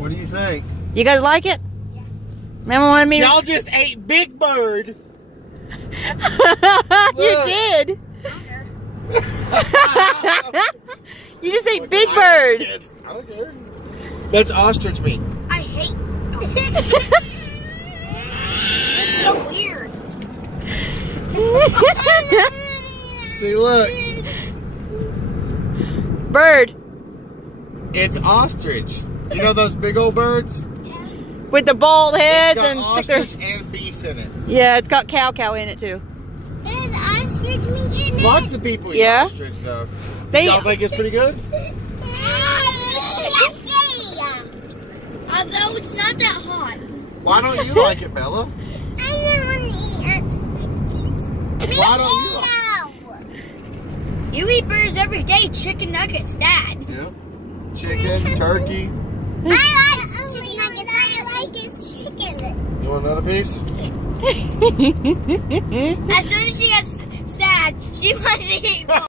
What do you think? You guys like it? Yeah. Never wanted me to... Y'all just ate Big Bird. You did. You just ate Big Bird. I don't care. That's ostrich meat. I hate It's so weird. See, look. Bird. It's ostrich. You know those big old birds? With the bald heads It's got and stick their... ostrich and beef in it. Yeah, it's got cow in it too. There's ostrich meat in it. Lots of people eat Yeah. ostrich though. They... Y'all think it's pretty good? Although it's not that hot. Why don't you like it, Bella? I don't want to eat ostriches. Why don't you like it? You eat burgers every day. Chicken nuggets, Dad. Yeah. Chicken, turkey. I like chicken nuggets. I like it's chicken. You want another piece? As soon as she gets sad, she wants to eat more.